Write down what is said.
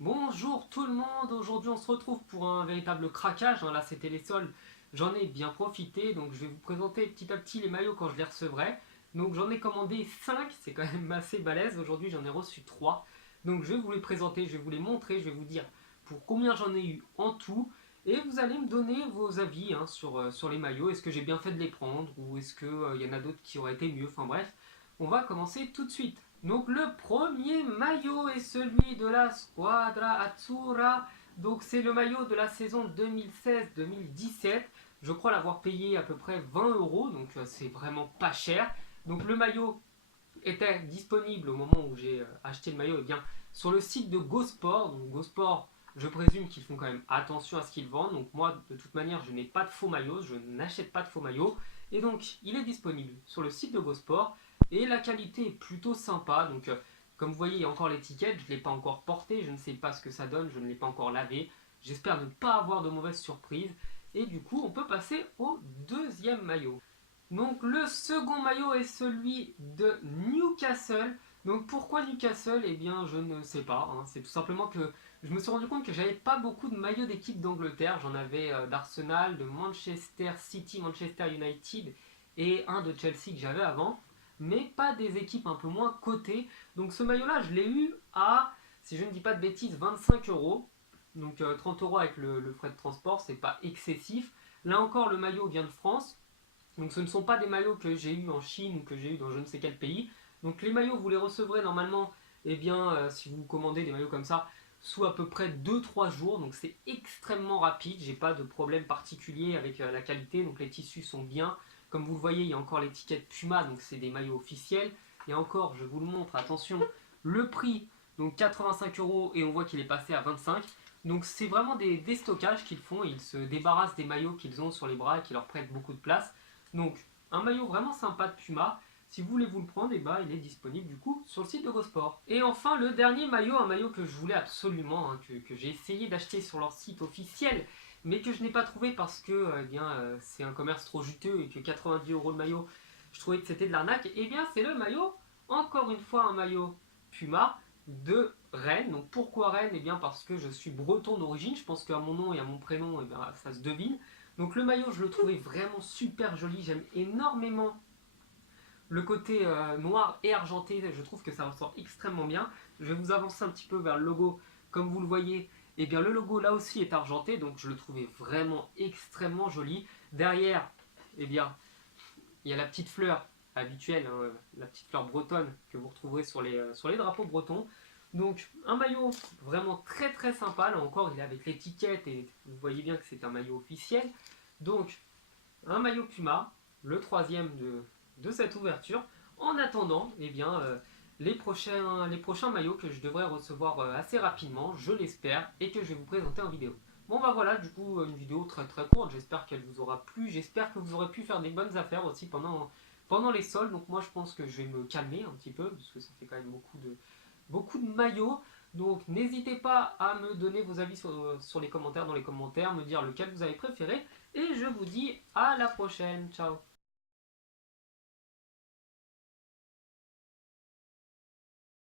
Bonjour tout le monde, aujourd'hui on se retrouve pour un véritable craquage, là c'était les soldes, j'en ai bien profité, donc je vais vous présenter petit à petit les maillots quand je les recevrai. Donc j'en ai commandé 5, c'est quand même assez balèze, aujourd'hui j'en ai reçu 3. Donc je vais vous les présenter, je vais vous les montrer, je vais vous dire pour combien j'en ai eu en tout, et vous allez me donner vos avis sur les maillots, est-ce que j'ai bien fait de les prendre, ou est-ce qu'il y en a d'autres qui auraient été mieux, enfin bref, on va commencer tout de suite. Donc le premier maillot est celui de la Squadra Azzurra. Donc c'est le maillot de la saison 2016-2017. Je crois l'avoir payé à peu près 20 euros, donc c'est vraiment pas cher. Donc le maillot était disponible au moment où j'ai acheté le maillot, et bien sur le site de GoSport. Donc GoSport, je présume qu'ils font quand même attention à ce qu'ils vendent. Donc moi, de toute manière, je n'ai pas de faux maillots, je n'achète pas de faux maillots. Et donc, il est disponible sur le site de GoSport. Et la qualité est plutôt sympa. Donc, comme vous voyez, il y a encore l'étiquette. Je ne l'ai pas encore porté. Je ne sais pas ce que ça donne. Je ne l'ai pas encore lavé. J'espère ne pas avoir de mauvaises surprises. Et du coup, on peut passer au deuxième maillot. Donc, le second maillot est celui de Newcastle. Donc, pourquoi Newcastle? Eh bien, je ne sais pas. C'est tout simplement que je me suis rendu compte que j'avais pas beaucoup de maillots d'équipe d'Angleterre. J'en avais d'Arsenal, de Manchester City, Manchester United et un de Chelsea que j'avais avant, mais pas des équipes un peu moins cotées. Donc ce maillot-là, je l'ai eu à, si je ne dis pas de bêtises, 25 euros. Donc 30 euros avec le frais de transport, c'est pas excessif. Là encore, le maillot vient de France. Donc ce ne sont pas des maillots que j'ai eu en Chine ou que j'ai eu dans je ne sais quel pays. Donc les maillots, vous les recevrez normalement, eh bien, si vous commandez des maillots comme ça, sous à peu près 2-3 jours. Donc c'est extrêmement rapide, j'ai pas de problème particulier avec la qualité. Donc les tissus sont bien. Comme vous le voyez, il y a encore l'étiquette Puma, donc c'est des maillots officiels. Et encore, je vous le montre, attention, le prix, donc 85 euros, et on voit qu'il est passé à 25. Donc c'est vraiment des déstockages qu'ils font. Ils se débarrassent des maillots qu'ils ont sur les bras et qui leur prêtent beaucoup de place. Donc un maillot vraiment sympa de Puma. Si vous voulez vous le prendre, il est disponible du coup sur le site de GoSport. Et enfin le dernier maillot, un maillot que je voulais absolument, que j'ai essayé d'acheter sur leur site officiel, mais que je n'ai pas trouvé parce que c'est un commerce trop juteux et que 90 euros le maillot, je trouvais que c'était de l'arnaque. Et bien c'est le maillot, encore une fois un maillot Puma de Rennes. Donc pourquoi Rennes? Et bien parce que je suis breton d'origine, je pense qu'à mon nom et à mon prénom, ça se devine. Donc le maillot, je le trouvais vraiment super joli, j'aime énormément le côté noir et argenté, je trouve que ça ressort extrêmement bien. Je vais vous avancer un petit peu vers le logo, comme vous le voyez, et bien le logo là aussi est argenté, donc je le trouvais vraiment extrêmement joli. Derrière, eh bien, il y a la petite fleur habituelle, la petite fleur bretonne que vous retrouverez sur les drapeaux bretons. Donc un maillot vraiment très très sympa, là encore il est avec l'étiquette et vous voyez bien que c'est un maillot officiel. Donc un maillot Puma, le troisième de cette ouverture. En attendant, les prochains maillots que je devrais recevoir assez rapidement, je l'espère, et que je vais vous présenter en vidéo. Bon bah voilà, du coup une vidéo très très courte, j'espère qu'elle vous aura plu, j'espère que vous aurez pu faire des bonnes affaires aussi pendant les soldes. Donc moi je pense que je vais me calmer un petit peu, parce que ça fait quand même beaucoup de maillots. Donc n'hésitez pas à me donner vos avis sur les commentaires, dans les commentaires, me dire lequel vous avez préféré. Et je vous dis à la prochaine. Ciao.